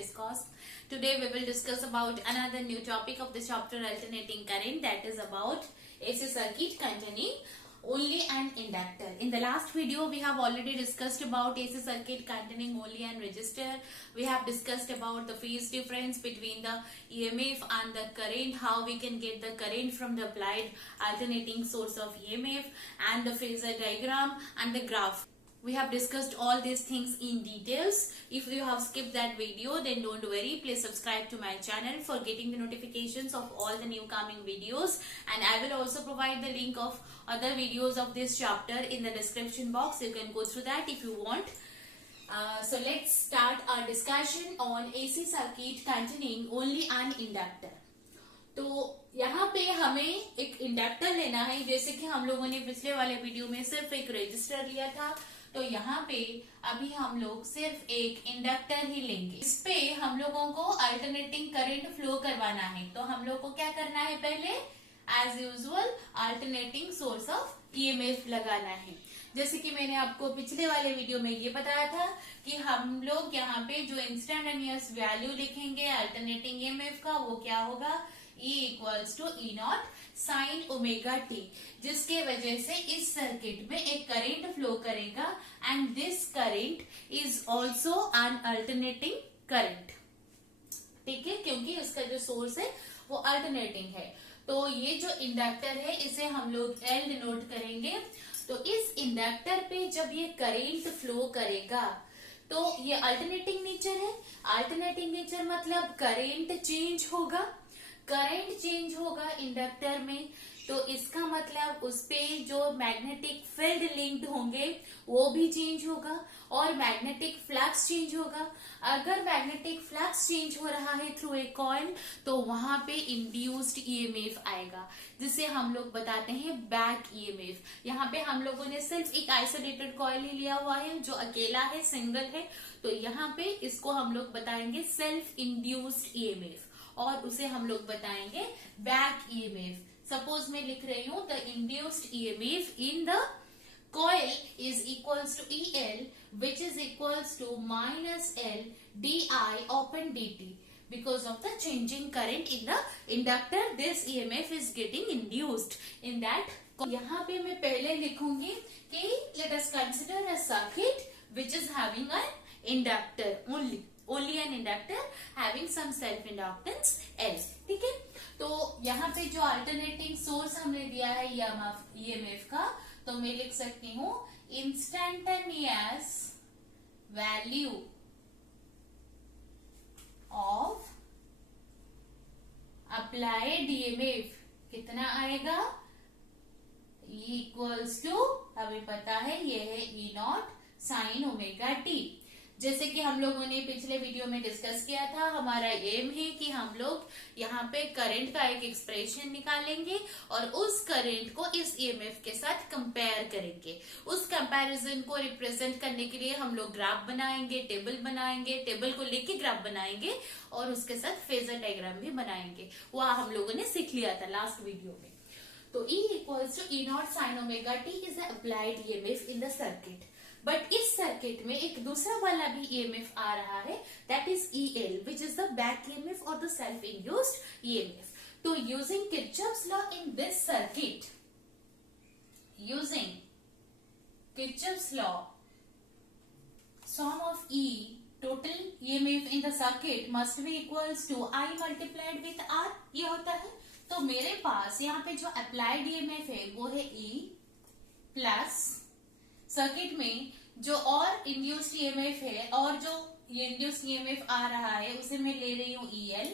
discuss. Today we will discuss about another new topic of the chapter alternating current, that is about AC circuit containing only an inductor. In the last video we have already discussed about AC circuit containing only an resistor. We have discussed about the phase difference between the EMF and the current, how we can get the current from the applied alternating source of EMF, and the phasor diagram and the graph. We have discussed all these things in details. If you have skipped that video, then don't worry. Please subscribe to my channel for getting the notifications of all the new coming videos. And I will also provide the link of other videos of this chapter in the description box. You can go through that if you want. So let's start our discussion on AC circuit containing only an inductor. तो यहाँ पे हमें एक inductor लेना है, जैसे कि हम लोगों ने पिछले वाले वीडियो में सिर्फ एक रेजिस्टर लिया था, तो यहाँ पे अभी हम लोग सिर्फ एक इंडक्टर ही लेंगे. इस पे हम लोगों को अल्टरनेटिंग करंट फ्लो करवाना है. तो हम लोग को क्या करना है, पहले as usual alternating source of EMF लगाना है. जैसे कि मैंने आपको पिछले वाले वीडियो में ये बताया था कि हम लोग यहाँ पे जो इंस्टेंटेनियस वैल्यू लिखेंगे अल्टरनेटिंग ईएमएफ का, वो क्या होगा, E equals to E naught sine omega T, जिसके वजह से इस सर्किट में एक करंट फ्लो करेगा and this current is also an alternating current. ठीक है, क्योंकि इसका जो सोर्स है वो अल्टरनेटिंग है. तो ये जो इंडक्टर है इसे हम लोग L डिनोट करेंगे. तो इस इंडक्टर पे जब ये करंट फ्लो करेगा तो ये अल्टरनेटिंग नेचर है. अल्टरनेटिंग नेचर मतलब करंट चेंज होगा. करंट चेंज होगा इंडक्टर में, तो इसका मतलब उस पे जो मैग्नेटिक फील्ड लिंक्ड होंगे वो भी चेंज होगा और मैग्नेटिक फ्लक्स चेंज होगा. अगर मैग्नेटिक फ्लक्स चेंज हो रहा है थ्रू ए कॉइल, तो वहां पे इंड्यूस्ड ईएमएफ आएगा, जिसे हम लोग बताते हैं बैक ईएमएफ. यहाँ पे हम लोगों ने सिर्फ एक आइसोलेटेड कॉइल ही लिया हुआ है जो अकेला है, सिंगल है, तो यहाँ पे इसको हम लोग बताएंगे सेल्फ इंड्यूस्ड ईएमएफ और उसे हम लोग बताएंगे बैक ईएमएफ. सपोज मैं लिख रही हूं the induced EMF in the coil is equals to EL, which is equals to minus L di open dt. Because of the changing current in the inductor, this EMF is getting induced in that. यहाँ पे मैं पहले लिखूंगी कि let us consider a circuit which is having an inductor only an inductor having some self inductance L. ठीक है, तो यहाँ पे जो अल्टरनेटिंग सोर्स हमने दिया है EMF का, तो मैं लिख सकती हूँ instantaneous value of applied EMF कितना आएगा, E इक्वल्स टू, हमें पता है ये है E not sine omega T. जैसे कि हम लोगों ने पिछले वीडियो में डिस्कस किया था, हमारा एम है कि हम लोग यहाँ पे करंट का एक एक्सप्रेशन निकालेंगे और उस करंट को इस ईएमएफ के साथ कंपेयर करेंगे. उस कंपैरिजन को रिप्रेजेंट करने के लिए हम लोग ग्राफ बनाएंगे, टेबल बनाएंगे, टेबल को लेके ग्राफ बनाएंगे और उसके साथ फेजर डायग्राम भी बनाएंगे. वो हम लोगों ने सीख लिया था लास्ट वीडियो में. तो E equals to E naught sine omega T is applied EMF in the circuit. But इस सर्किट में एक दूसरा वाला भी EMF आ रहा है, that is EL, which is the back EMF और द सेल्फ इंड्यूस्ड EMF. तो using Kirchhoff's law in this circuit, using Kirchhoff's law, sum of E total EMF in the circuit must be equals to I multiplied with R. ये होता है. तो मेरे पास यहाँ पे जो अप्लाइड EMF है वो है E प्लस सर्किट में जो और इंड्यूस्ड EMF है और जो इंड्यूस्ड EMF आ रहा है उसे मैं ले रही हूँ EL.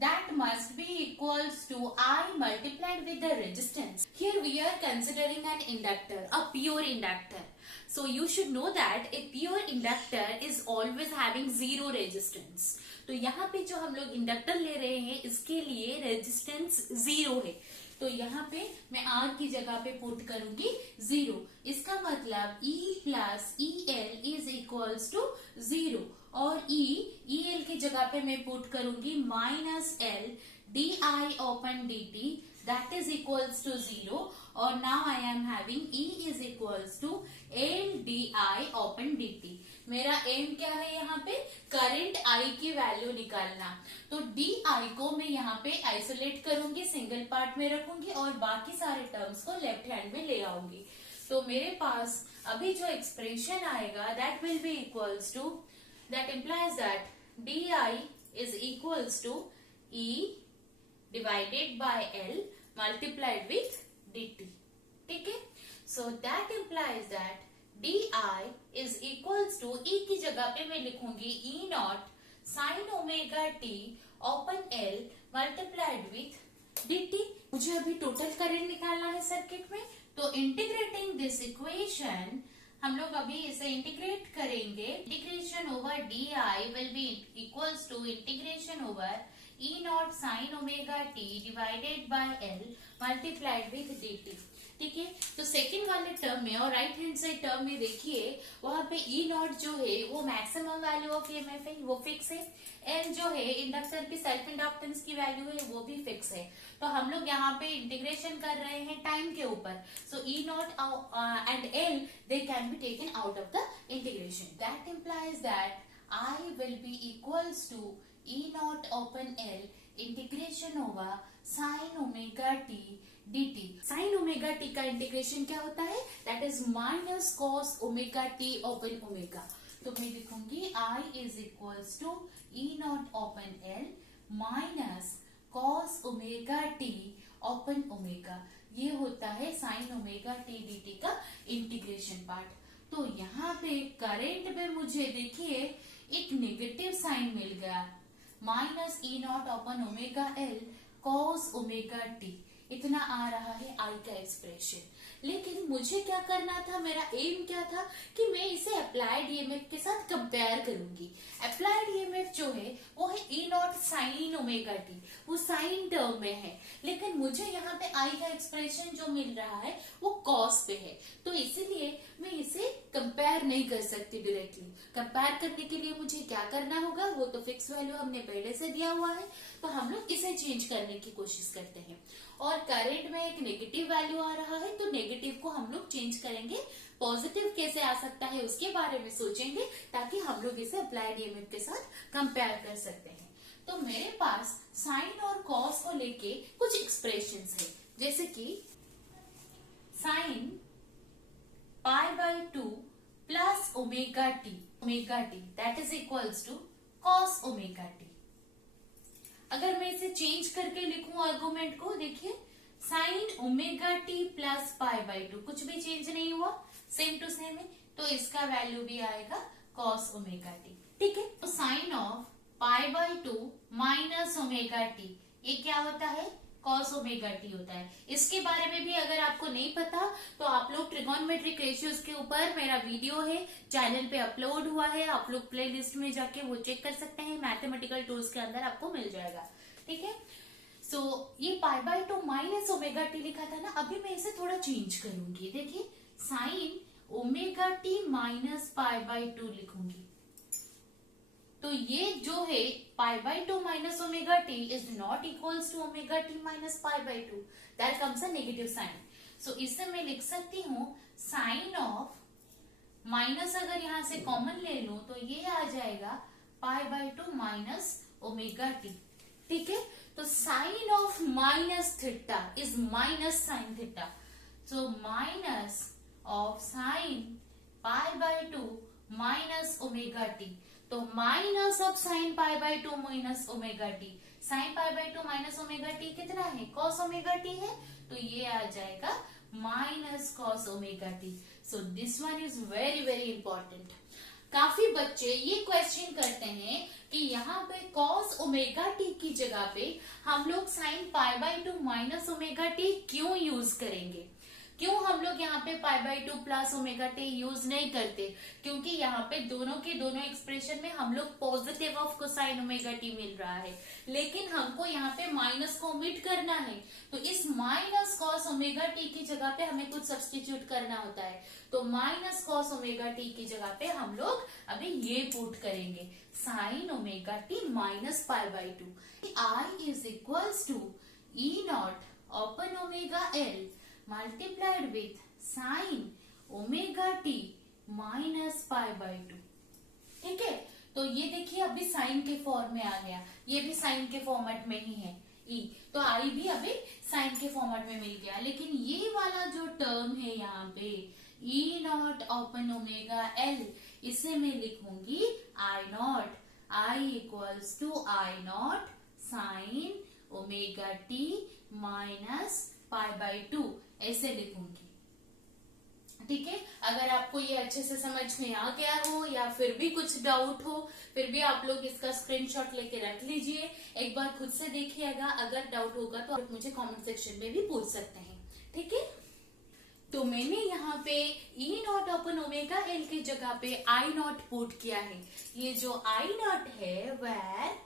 That must be equals to I multiplied with the resistance. Here we are considering an inductor, a pure inductor. So you should know that a pure inductor is always having zero resistance. तो यहाँ पे जो हम लोग inductor ले रहे हैं इसके लिए रेजिस्टेंस जीरो है. तो यहाँ पे मैं R की जगह पे पुट करूंगी 0. इसका मतलब E plus EL is equals to 0 और EL की जगह पे मैं पुट करूंगी minus L di upon dt that is equals to 0 और now I am having E is equals to L di open dt। मेरा एम क्या है यहाँ पे, करंट I की वैल्यू निकालना। तो डी आई को मैं यहाँ पे आइसोलेट करूंगी, सिंगल पार्ट में रखूंगी और बाकी सारे टर्म्स को लेफ्ट हैंड में ले आऊंगी। तो मेरे पास अभी जो एक्सप्रेशन आएगा that will be equals to, that implies that D I is equals to E divided by L multiplied with D T. ठीक है, so that implies that D I is equals to, E की जगह पे मैं लिखूंगी E naught sine omega T upon L multiplied with D T. मुझे अभी total current निकालना है सर्किट में, तो इंटीग्रेटिंग दिस इक्वेशन हम लोग अभी इसे इंटीग्रेट करेंगे। Integration over D I will be equals to integration over E naught sine omega T divided by L multiplied with D T. ठीक है, तो सेकंड वाले टर्म में और राइट हैंड साइड टर्म में देखिए वहां पे ई नॉट जो है वो मैक्सिमम वैल्यू ऑफ ईएमएफ है, वो फिक्स है। एल जो है इंडक्टर की सेल्फ इंडक्टेंस की वैल्यू है, वो भी फिक्स है। तो हम लोग यहाँ पे इंटीग्रेशन कर रहे हैं टाइम के ऊपर, so E naught and L they can be taken out of the integration. That implies that I will be equals to E naught upon L integration over sine omega T D T. Sine omega T का integration क्या होता है, that is minus cos omega T upon omega. तो मैं लिखूंगी I is equals to E naught upon L minus cos omega T upon omega. ये होता है sign omega T D T का इंटीग्रेशन पार्ट। तो यहाँ पे करंट में मुझे देखिए एक नेगेटिव साइन मिल गया, माइनस ई naught upon omega L cos omega T, इतना आ रहा है आई का एक्सप्रेशन। लेकिन मुझे क्या करना था, मेरा एम क्या था कि मैं इसे अप्लाइड ईएमएफ के साथ कंपेयर करूंगी। अप्लाइड ईएमएफ जो है वो है ई नॉट साइन ओमेगा टी, वो साइन टर्म में है, लेकिन मुझे यहाँ पे आई का एक्सप्रेशन जो मिल रहा है वो कॉस पे है। तो इसीलिए मैं इसे कंपेयर नहीं कर सकती डायरेक्टली। कंपेयर करने के लिए मुझे क्या करना होगा, वो तो फिक्स वैल्यू हमने पहले से दिया हुआ है, तो हम लोग इसे चेंज करने की कोशिश करते हैं। और करंट में एक नेगेटिव वैल्यू आ रहा है, तो नेगेटिव को हम लोग चेंज करेंगे, पॉजिटिव कैसे आ सकता है उसके बारे में सोचेंगे, ताकि हम लोग इसे अप्लाइड ईएमएफ के साथ कंपेयर कर सकते हैं। तो मेरे पास साइन और कॉस को लेके कुछ एक्सप्रेशंस है, जैसे कि sine pi by 2 plus omega T that is equals to cos omega T. अगर मैं इसे चेंज करके लिखूं आर्गुमेंट को, देखिए sine omega T plus pi by 2, कुछ भी चेंज नहीं हुआ, सेम टू सेम है, तो इसका वैल्यू भी आएगा कॉस ओमेगा टी। ठीक है, तो sine of pi by 2 minus omega T, ये क्या होता है, कॉस ओमेगा टी होता है। इसके बारे में भी अगर आपको नहीं पता तो आप लोग ट्रिगोनोमेट्रिक रेशियोज के ऊपर मेरा वीडियो है, चैनल पे अपलोड हुआ है, आप लोग प्लेलिस्ट में जाके वो चेक कर सकते हैं, मैथमेटिकल टूल्स के अंदर आपको मिल जाएगा। ठीक है, सो ये पाई बाई 2 माइनस ओमेगा टी लिखा था ना, अभी मैं इसे थोड़ा चेंज करूंगी। देखिए sine omega T minus pi by 2 लिखूंगी, तो ये जो है pi by 2 minus omega T is not equals to omega T minus pi by 2, that comes a negative sign. So इससे मैं लिख सकती हूँ साइन ऑफ, माइनस अगर यहाँ से कॉमन ले लूं तो ये आ जाएगा pi by 2 minus omega T. ठीक है, तो sine of minus theta is minus sine theta, so minus of sine pi by 2 minus omega T. तो minus of sine pi by 2 minus omega T, sine pi by 2 minus omega T कितना है, cos omega T है, तो ये आ जाएगा minus cos omega T. So this one is very very important. काफी बच्चे ये क्वेश्चन करते हैं कि यहाँ पे कॉस ओमेगा टी की जगह पे हम लोग sign pi by 2 minus omega T क्यों यूज करेंगे, क्यों हम लोग यहाँ पे पाई by 2 plus omega T use नहीं करते, क्योंकि यहाँ पे दोनों के दोनों एक्सप्रेशन में हम लोग positive of cosine omega T मिल रहा है, लेकिन हमको यहाँ पे माइनस को ओमिट करना है, तो इस माइनस कॉस ओमेगा टी की जगह पे हमें कुछ सब्सटीट्यूट करना होता है। तो माइनस कॉस ओमेगा टी की जगह पे हम लोग अभी ये पुट करेंगे, sine omega T minus pi by 2। I is equals to E naught upon omega L multiplied with sin omega t minus pi by 2। ठीक है, तो ये देखिए अभी साइन के फॉर्म में आ गया, ये भी साइन के फॉर्मेट में ही है ई, तो आई भी अभी साइन के फॉर्मेट में मिल गया। लेकिन ये वाला जो टर्म है यहाँ पे E naught upon omega L, इसे मैं लिखूंगी I naught, I equals to I naught sine omega T minus pi by 2 ऐसे लिखूंगी। ठीक है, अगर आपको ये अच्छे से समझ में आ गया हो या फिर भी कुछ डाउट हो, फिर भी आप लोग इसका स्क्रीनशॉट लेके रख लीजिए, एक बार खुद से देखिएगा। अगर डाउट होगा तो आप मुझे कमेंट सेक्शन में भी पूछ सकते हैं। ठीक है, तो मैंने यहाँ पे E not upon omega L की जगह पे आई नॉट पुट किया है। ये जो आई नॉट है where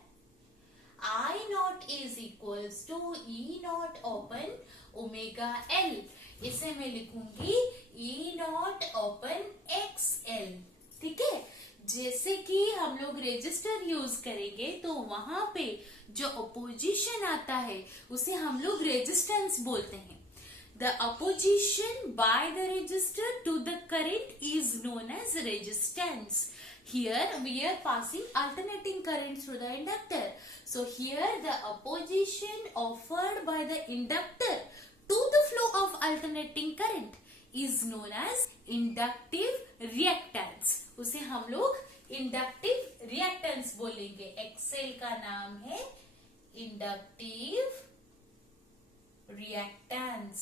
I naught is equals to E naught upon omega L, इसे मैं लिखूंगी E naught upon X L. ठीक है, जैसे कि हम लोग रेजिस्टर यूज करेंगे तो वहां पे जो अपोजिशन आता है उसे हम लोग रेजिस्टेंस बोलते हैं। The opposition by the resistor to the current is known as resistance. Here we are passing alternating current through the inductor. So here the opposition offered by the inductor to the flow of alternating current is known as inductive reactance. उसे हम लोग inductive reactance बोलेंगे। XL का नाम है inductive reactance।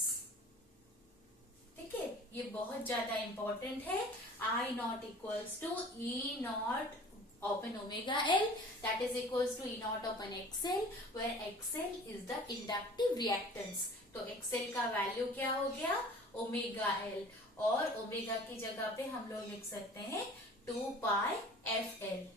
ठीक है, ये बहुत ज्यादा इंपॉर्टेंट है। I naught equals to E naught upon omega L that is equals to E naught upon XL, where XL is the inductive reactance. तो एक्सएल का वैल्यू क्या हो गया ओमेगा एल, और ओमेगा की जगह पे हम लोग लिख सकते हैं 2 पाई एफ एल।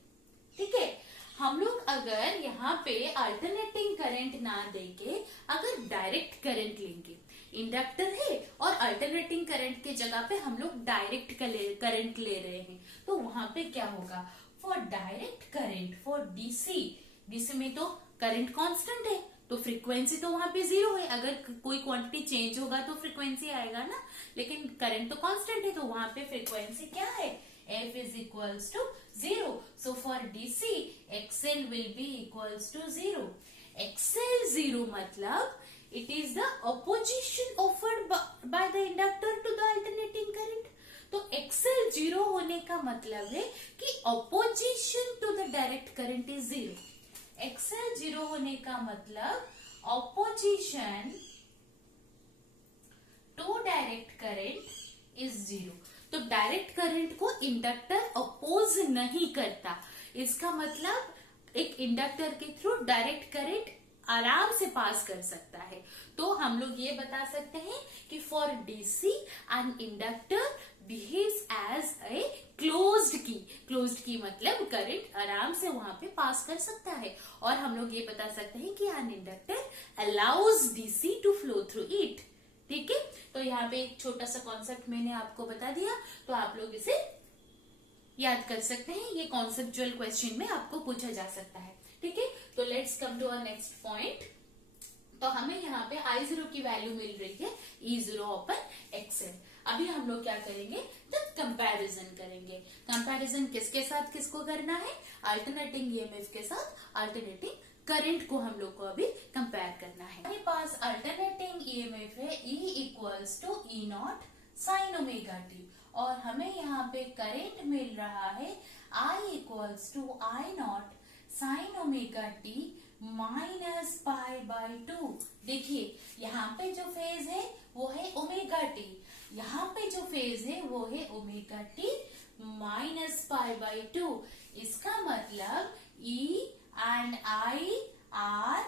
ठीक है, हम लोग अगर यहाँ पे अल्टरनेटिंग करंट ना देके अगर डायरेक्ट करंट लेंगे, इंडक्टर है और अल्टरनेटिंग करंट के जगह पे हम लोग डायरेक्ट करंट ले रहे हैं, तो वहां पे क्या होगा, for direct current for DC, DC में तो करंट कांस्टेंट है तो फ्रीक्वेंसी तो वहां पे 0 है। अगर कोई क्वांटिटी चेंज होगा तो फ्रीक्वेंसी आएगा ना, लेकिन करंट तो कांस्टेंट है तो वहां पे फ्रीक्वेंसी क्या है, F is equals to 0. So for DC, XL will be equals to 0. XL 0 मतलब it is the opposition offered by the inductor to the alternating current. तो XL 0 होने का मतलब है कि opposition to the direct current is 0. XL 0 होने का मतलब opposition to direct current is 0. तो डायरेक्ट करंट को इंडक्टर अपोज नहीं करता, इसका मतलब एक इंडक्टर के थ्रू डायरेक्ट करंट आराम से पास कर सकता है। तो हम लोग ये बता सकते हैं कि for DC an inductor behaves as a closed key. Closed key मतलब करंट आराम से वहां पे पास कर सकता है, और हम लोग ये बता सकते हैं कि an inductor allows DC to flow through it. ठीक है, तो यहाँ पे एक छोटा सा कॉन्सेप्ट मैंने आपको बता दिया, तो आप लोग इसे याद कर सकते हैं। ये कॉन्सेप्चुअल क्वेश्चन में आपको पूछा जा सकता है। ठीक है, तो let's come to our next point. तो हमें यहाँ पे I0 की वैल्यू मिल रही है E0 ओपन एक्सएल। अभी हम लोग क्या करेंगे, जब कंपैरिजन करेंगे। कंपैरिजन किसके साथ किसको करना है, अल्टरनेटिंग ईएमएफ के साथ अल्टरनेटिंग करंट को हम लोग को अभी कंपेयर करना है। हमारे पास अल्टरनेटिंग ईएमएफ है E equals to E naught sine omega T, और हमें यहाँ पे करंट मिल रहा है I equals to I naught sine omega T minus pi by 2। देखिए यहाँ पे जो फेज है वो है ओमेगा टी, यहाँ पे जो फेज है वो है omega T minus pi by 2। इसका मतलब E and I are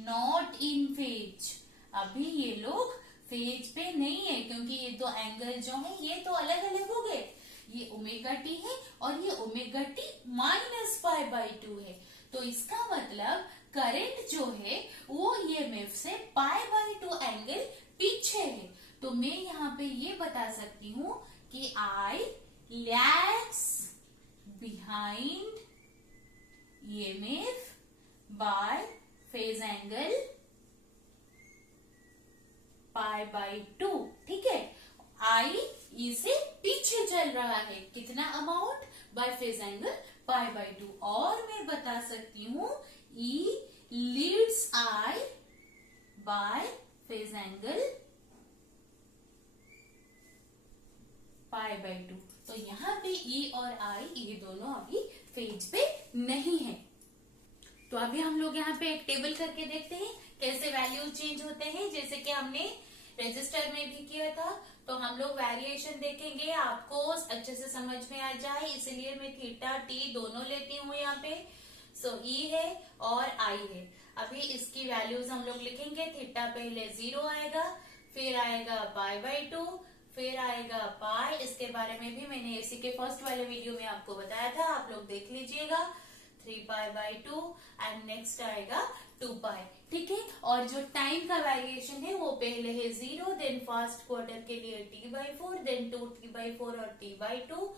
not in phase। अभी ये लोग फेज पे नहीं है, क्योंकि ये दो एंगल जो है ये तो अलग अलग हो गए। ये ओमेगा टी है और ये omega T minus pi by 2 है। तो इसका मतलब करंट जो है वो ईएमएफ से पाई बाई 2 एंगल पीछे है। तो मैं यहाँ पे ये बता सकती हूँ कि I lags behind EMF by phase angle pi by 2। ठीक है, आई ई से पीछे चल रहा है, कितना amount, by phase angle pi by 2। और मैं बता सकती हूँ E leads I by phase angle pi by 2। तो यहाँ पे ई और आई ये दोनों अभी फेज पे नहीं है। तो अभी हम लोग यहाँ पे एक टेबल करके देखते हैं कैसे वैल्यू चेंज होते हैं, जैसे कि हमने रजिस्टर में भी किया था। तो हम लोग वेरिएशन देखेंगे, आपको अच्छे से समझ में आ जाए, इसलिए मैं थीटा टी दोनों लेती हूँ यहाँ पे। सो ई है और आई है। अभी इसकी वैल्यूज हम लोग लिखेंगे। थीटा पहले 0 आएगा, फिर आएगा पाई बाई 2, फिर आएगा पाई। इसके बारे में भी मैंने इसी के फर्स्ट वाले वीडियो में आपको बताया था, आप लोग देख लीजिएगा। 3 पाई बाई 2 एंड नेक्स्ट आएगा 2 पाई। ठीक है, और जो टाइम का वेरिएशन है वो पहले है 0, देन फर्स्ट क्वार्टर के लिए t by 4, then 2t by 4 और t by 2,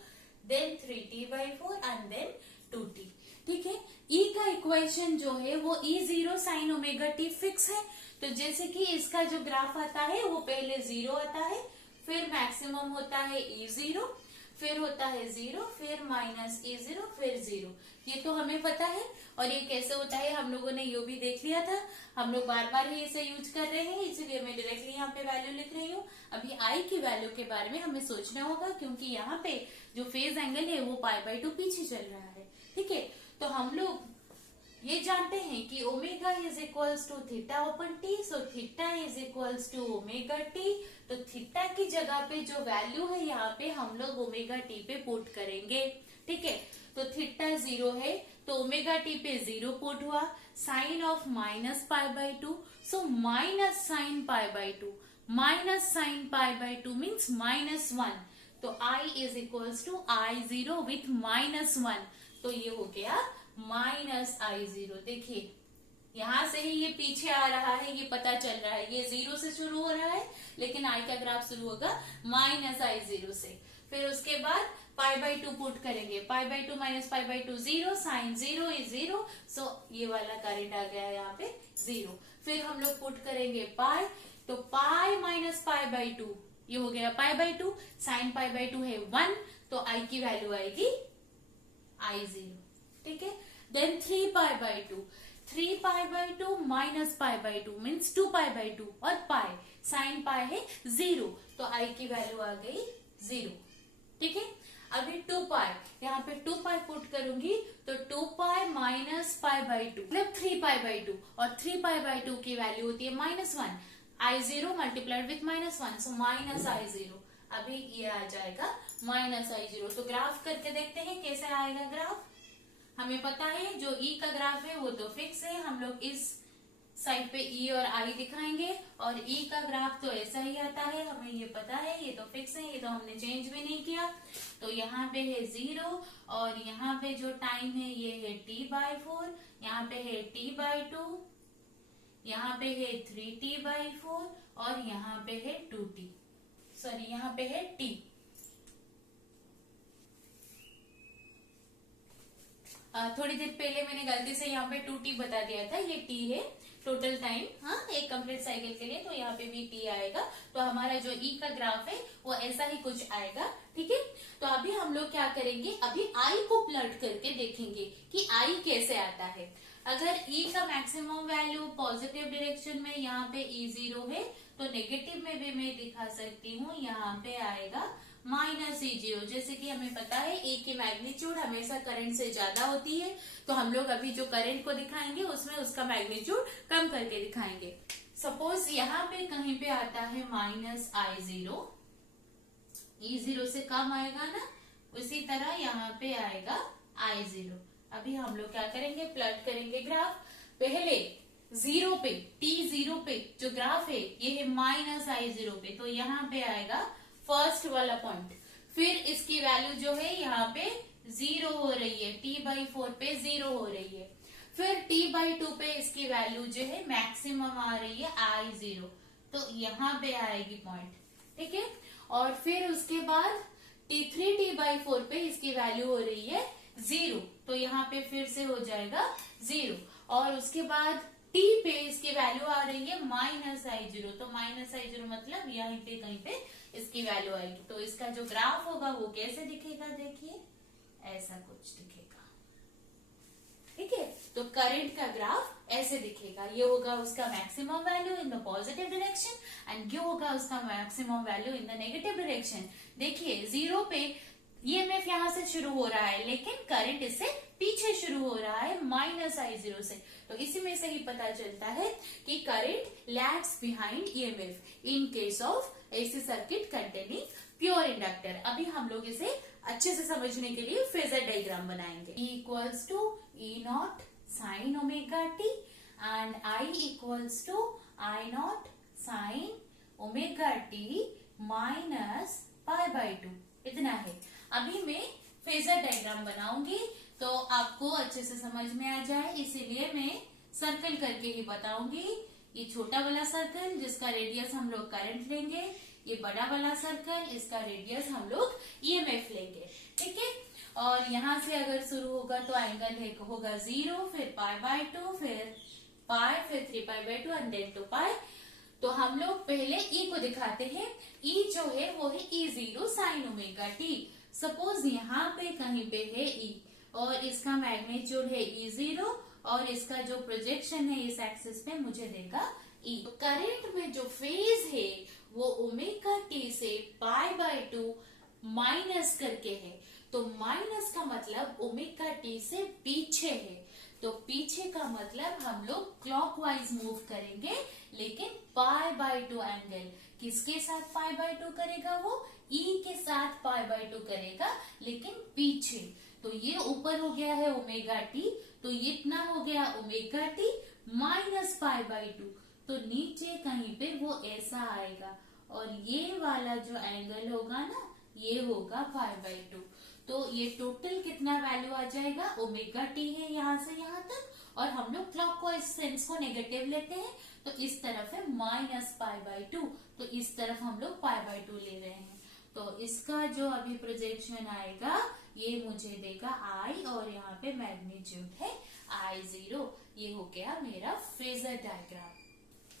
then 3t by 4 and then 2t। ठीक है, e का इक्वेशन जो है वो E0 sine omega t fix है। तो जैसे कि इसका जो ग्राफ आता है वो पहले 0 आता है, फिर मैक्सिमम होता है E0, फिर होता है 0, फिर माइनस E0, फिर 0। ये तो हमें पता है। और ये कैसे होता है हम लोगों ने ये भी देख लिया था, हम लोग बार बार ही इसे यूज कर रहे हैं, इसलिए मैं डायरेक्टली यहाँ पे वैल्यू लिख रही हूँ। अभी आई की वैल्यू के बारे में हमें सोचना होगा, क्योंकि यहाँ पे जो फेज एंगल है वो पाई बाई 2 पीछे चल रहा है। ठीक है, तो हम लोग ये जानते हैं कि omega is equals to theta upon T, so theta is equals to omega T. तो थीटा की जगह पे जो वैल्यू है यहाँ पे हम लोग ओमेगा टी पे पुट करेंगे। ठीक है, तो थीटा 0 है तो ओमेगा टी पे 0 पुट हुआ। Sine of minus pi by 2, so minus sine pi by 2, minus sine pi by 2 means -1। तो I is equals to I0 with -1। तो ये हो गया -I0। देखिए यहां से ही ये पीछे आ रहा है, ये पता चल रहा है, ये 0 से शुरू हो रहा है, लेकिन आई का ग्राफ शुरू होगा -I0 से। फिर उसके बाद पाई बाई 2 पुट करेंगे, pi by 2 minus pi by 2 0, sine 0 is 0, so ये वाला करंट आ गया यहाँ पे 0। फिर हम लोग पुट करेंगे पाई, तो पाई माइनस पाई बाई 2 ये हो गया पाई बाई 2, साइन पाई बाई 2 है 1, तो आई की वैल्यू आएगी I0। ठीक है, then 3 pi by 2, 3 pi by 2 minus pi by 2 means 2 pi by 2, और पाई साइन पाई है 0, तो आई की वैल्यू आ गई 0। ठीक है, अभी 2 पाई, यहाँ पे 2 पाई पुट करूंगी तो 2 पाई माइनस पाई बाई 2 मतलब 3 पाई बाई 2, और 3 पाई बाई 2 की वैल्यू होती है -1, I0 multiplied with -1, so -I0। अभी ये आ जाएगा -I0। तो ग्राफ करके देखते हैं कैसे आएगा ग्राफ। हमें पता है जो ई का ग्राफ है वो तो फिक्स है, हम लोग इस साइड पे ई और आई दिखाएंगे, और ई का ग्राफ तो ऐसा ही आता है, हमें ये पता है, ये तो फिक्स है, ये तो हमने चेंज भी नहीं किया। तो यहाँ पे है 0, और यहाँ पे जो टाइम है ये है t बाई 4, यहाँ पे है t बाई 2, यहाँ पे है 3t बाई 4, और यहाँ पे है 2t, सॉरी यहाँ पे है t। थोड़ी देर पहले मैंने गलती से यहाँ पे 2t बता दिया था, ये t है टोटल टाइम, हाँ एक कंप्लीट साइकिल के लिए, तो यहाँ पे भी t आएगा। तो हमारा जो e का ग्राफ है वो ऐसा ही कुछ आएगा। ठीक है, तो अभी हम लोग क्या करेंगे, अभी i को प्लॉट करके देखेंगे कि i कैसे आता है। अगर e का मैक्सिमम वैल्यू पॉजिटिव डायरेक्शन में यहाँ पे E0 है, तो नेगेटिव में भी मैं दिखा सकती हूँ, यहाँ पे आएगा -E0। जैसे कि हमें पता है ए की मैग्नीट्यूड हमेशा करंट से ज्यादा होती है, तो हम लोग अभी जो करंट को दिखाएंगे उसमें उसका मैग्नीट्यूड कम करके दिखाएंगे। सपोज यहाँ पे कहीं पे आता है -I0, E0 से कम आएगा ना, उसी तरह यहाँ पे आएगा I0। अभी हम लोग क्या करेंगे, प्लॉट करेंगे ग्राफ। पहले 0 पे t0 पे जो ग्राफ है ये है -I0 पे, तो यहाँ पे आएगा फर्स्ट वाला पॉइंट। फिर इसकी वैल्यू जो है यहाँ पे 0 हो रही है, t बाई 4 पे 0 हो रही है। फिर t बाई 2 पे इसकी वैल्यू जो है मैक्सिमम आ रही है I0, तो यहाँ पे आएगी पॉइंट। ठीक है, और फिर उसके बाद t3 बाई 4 पे इसकी वैल्यू हो रही है 0, तो यहाँ पे फिर से हो जाएगा 0, और उसके बाद टी पे इसकी वैल्यू आ रही है -I0, तो -I0 मतलब यहीं पे कहीं पे इसकी वैल्यू आएगी। तो इसका जो ग्राफ होगा वो कैसे दिखेगा, देखिए ऐसा कुछ दिखेगा, ठीक है। तो करंट का ग्राफ ऐसे दिखेगा, ये होगा उसका maximum value in the positive direction and ये होगा उसका maximum value in the negative direction. देखिए 0 पे ईएमएफ यहां से शुरू हो रहा है, लेकिन करंट इससे पीछे शुरू हो रहा है -I0 से। तो इसी में से ही पता चलता है कि current lags behind EMF in case of AC circuit containing pure inductor. अभी हम लोग इसे अच्छे से समझने के लिए फेजर डायग्राम बनाएंगे। E equals to E0 sin omega T and I equals to I0 sin omega T minus π/2, इतना है। अभी मैं फेजर डायग्राम बनाऊंगी तो आपको अच्छे से समझ में आ जाए, इसीलिए मैं सर्कल करके ही बताऊंगी। ये छोटा वाला सर्कल जिसका रेडियस हम लोग करंट लेंगे, ये बड़ा वाला सर्कल इसका रेडियस हम लोग ईएमएफ लेंगे, ठीक है। और यहाँ से अगर शुरू होगा तो एंगल होगा 0, फिर π/2, फिर π, फिर 3π/2 एंड देन 2π। तो हम लोग पहले E को दिखाते हैं। E जो है वो है E0 sin omega T. Suppose यहाँ पे कहीं पे है E और इसका मैग्नीट्यूड है E0 और इसका जो प्रोजेक्शन है इस एक्सिस पे मुझे देगा E। तो करंट में जो फेज है वो ओमेगा टी से π/2 माइनस करके है। तो माइनस का मतलब ओमेगा टी से पीछे है, तो पीछे का मतलब हम लोग क्लॉकवाइज मूव करेंगे, लेकिन π/2 एंगल किसके साथ π/2 करेगा, वो E के साथ π/2 करेगा, लेकिन पीछे। तो ये ऊपर हो गया है ओमेगा टी, तो ये इतना हो गया ओमेगा टी माइनस π/2। तो नीचे कहीं पे वो ऐसा आएगा और ये वाला जो एंगल होगा ना ये होगा π/2। तो ये टोटल कितना वैल्यू आ जाएगा, ओमेगा टी है यहाँ से यहाँ तक और हम लोग क्लॉकवाइज सेंस को नेगेटिव लेते हैं, तो इस तरफ है -π/2, तो इस तरफ हम लोग π/2 ले रहे हैं। तो इसका जो अभी प्रोजेक्शन आएगा ये मुझे देगा I और यहाँ पे मैग्नीट्यूड है I0। ये हो गया मेरा फेजर डायग्राम।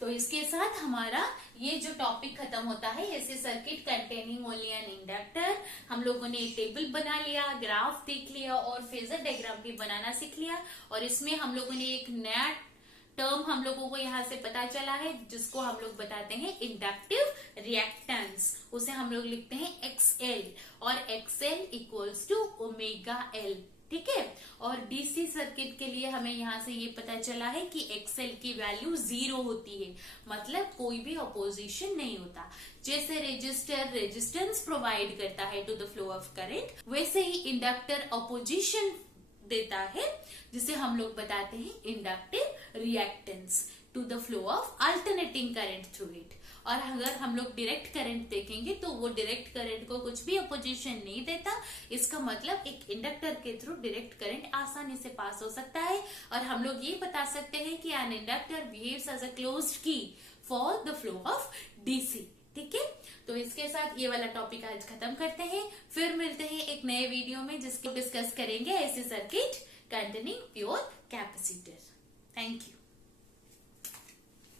तो इसके साथ हमारा ये जो टॉपिक खत्म होता है, ऐसे circuit containing only an inductor. हम लोगों ने एक टेबल बना लिया, ग्राफ देख लिया और फेजर डायग्राम भी बनाना सीख लिया। और इसमें हम लोगों ने एक नया टर्म हम लोगों को यहाँ से पता चला है जिसको हम लोग बताते हैं इंडक्टिव रिएक्टेंस। उसे हम लोग लिखते हैं XL और XL equals to omega L, ठीक है। और डीसी सर्किट के लिए हमें यहाँ से ये पता चला है कि XL की वैल्यू 0 होती है, मतलब कोई भी अपोजिशन नहीं होता। जैसे रेजिस्टर रेजिस्टेंस प्रोवाइड करता है to the flow of current, वैसे ही इंडक्टर अपोजिशन देता है, जिसे हम लोग बताते हैं inductive reactance to the flow of alternating current through it. और अगर हम लोग डायरेक्ट करंट देखेंगे तो वो डायरेक्ट करंट को कुछ भी अपोजिशन नहीं देता। इसका मतलब एक इंडक्टर के थ्रू डायरेक्ट करंट आसानी से पास हो सकता है। और हम लोग ये बता सकते हैं कि an inductor behaves as a closed key for the flow of DC, ठीक है। तो इसके साथ ये वाला टॉपिक आज खत्म करते हैं, फिर मिलते हैं एक नए वीडियो में जिसको डिस्कस करेंगे AC circuit containing pure capacitor. Thank you.